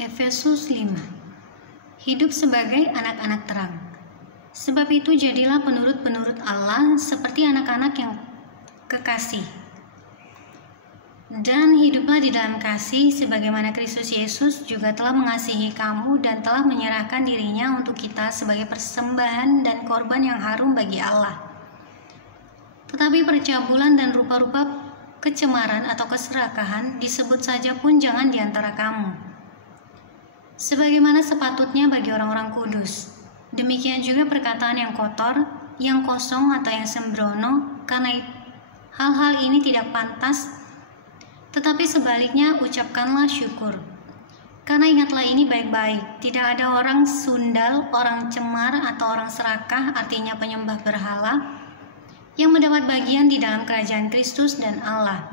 Efesus 5. Hidup sebagai anak-anak terang. Sebab itu jadilah penurut-penurut Allah seperti anak-anak yang kekasih. Dan hiduplah di dalam kasih sebagaimana Kristus Yesus juga telah mengasihi kamu dan telah menyerahkan dirinya untuk kita sebagai persembahan dan korban yang harum bagi Allah. Tetapi percabulan dan rupa-rupa kecemaran atau keserakahan disebut saja pun jangan di antara kamu, sebagaimana sepatutnya bagi orang-orang kudus. Demikian juga perkataan yang kotor, yang kosong atau yang sembrono, karena hal-hal ini tidak pantas, tetapi sebaliknya ucapkanlah syukur. Karena ingatlah ini baik-baik, tidak ada orang sundal, orang cemar, atau orang serakah, artinya penyembah berhala, yang mendapat bagian di dalam kerajaan Kristus dan Allah.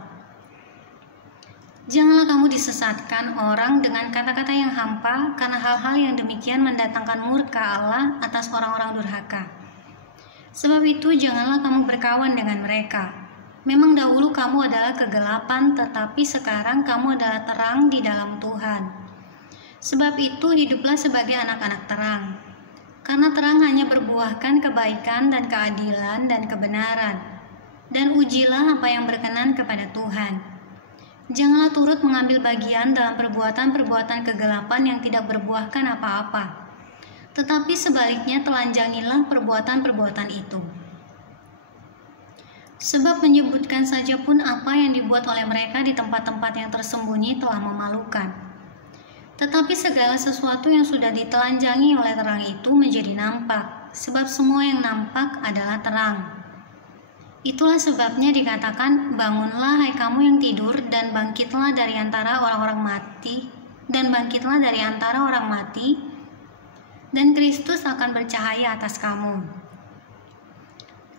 Janganlah kamu disesatkan orang dengan kata-kata yang hampa, karena hal-hal yang demikian mendatangkan murka Allah atas orang-orang durhaka. Sebab itu janganlah kamu berkawan dengan mereka. Memang dahulu kamu adalah kegelapan, tetapi sekarang kamu adalah terang di dalam Tuhan. Sebab itu hiduplah sebagai anak-anak terang. Karena terang hanya berbuahkan kebaikan dan keadilan dan kebenaran. Dan ujilah apa yang berkenan kepada Tuhan. Janganlah turut mengambil bagian dalam perbuatan-perbuatan kegelapan yang tidak berbuahkan apa-apa. Tetapi sebaliknya telanjangilah perbuatan-perbuatan itu. Sebab menyebutkan saja pun apa yang dibuat oleh mereka di tempat-tempat yang tersembunyi telah memalukan. Tetapi segala sesuatu yang sudah ditelanjangi oleh terang itu menjadi nampak, sebab semua yang nampak adalah terang. Itulah sebabnya dikatakan, bangunlah hai kamu yang tidur, dan bangkitlah dari antara orang-orang mati, dan Kristus akan bercahaya atas kamu.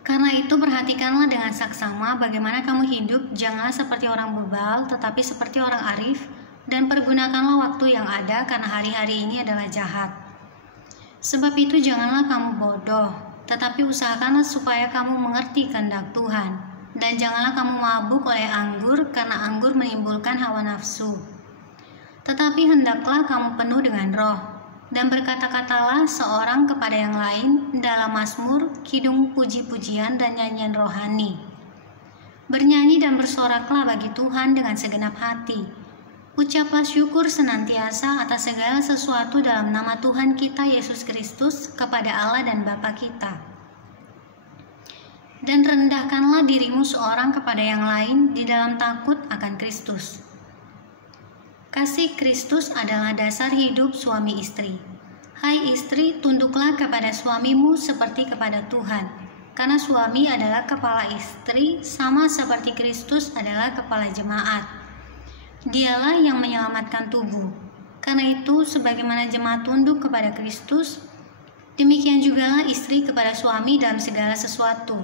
Karena itu perhatikanlah dengan saksama bagaimana kamu hidup, janganlah seperti orang bebal, tetapi seperti orang arif, dan pergunakanlah waktu yang ada, karena hari-hari ini adalah jahat. Sebab itu janganlah kamu bodoh, tetapi usahakanlah supaya kamu mengerti kehendak Tuhan. Dan janganlah kamu mabuk oleh anggur, karena anggur menimbulkan hawa nafsu. Tetapi hendaklah kamu penuh dengan roh, dan berkata-katalah seorang kepada yang lain dalam mazmur, kidung puji-pujian, dan nyanyian rohani. Bernyanyi dan bersoraklah bagi Tuhan dengan segenap hati. Ucaplah syukur senantiasa atas segala sesuatu dalam nama Tuhan kita Yesus Kristus kepada Allah dan Bapa kita. Dan rendahkanlah dirimu seorang kepada yang lain di dalam takut akan Kristus. Kasih Kristus adalah dasar hidup suami istri. Hai istri, tunduklah kepada suamimu seperti kepada Tuhan. Karena suami adalah kepala istri, sama seperti Kristus adalah kepala jemaat. Dialah yang menyelamatkan tubuh. Karena itu, sebagaimana jemaat tunduk kepada Kristus, demikian jugalah istri kepada suami dalam segala sesuatu.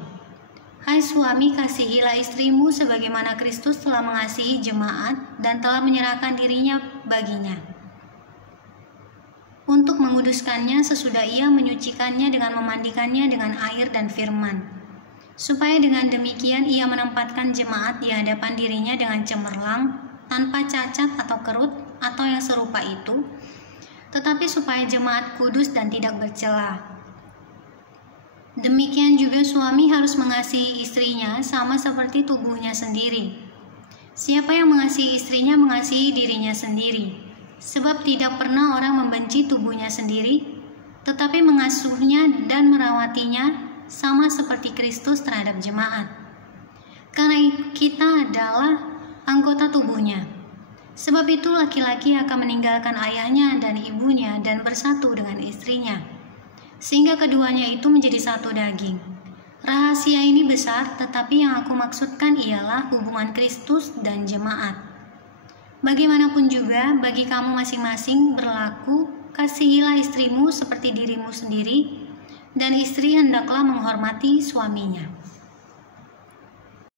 Hai suami, kasihilah istrimu sebagaimana Kristus telah mengasihi jemaat dan telah menyerahkan dirinya baginya, untuk menguduskannya sesudah ia menyucikannya dengan memandikannya dengan air dan firman, supaya dengan demikian ia menempatkan jemaat di hadapan dirinya dengan cemerlang, tanpa cacat atau kerut atau yang serupa itu, tetapi supaya jemaat kudus dan tidak bercela. Demikian juga suami harus mengasihi istrinya sama seperti tubuhnya sendiri. Siapa yang mengasihi istrinya mengasihi dirinya sendiri, sebab tidak pernah orang membenci tubuhnya sendiri, tetapi mengasuhnya dan merawatinya sama seperti Kristus terhadap jemaat. Karena kita adalah anggota tubuhnya. Sebab itu laki-laki akan meninggalkan ayahnya dan ibunya dan bersatu dengan istrinya, sehingga keduanya itu menjadi satu daging. Rahasia ini besar, tetapi yang aku maksudkan ialah hubungan Kristus dan jemaat. Bagaimanapun juga bagi kamu masing-masing berlaku, kasihilah istrimu seperti dirimu sendiri, dan istri hendaklah menghormati suaminya.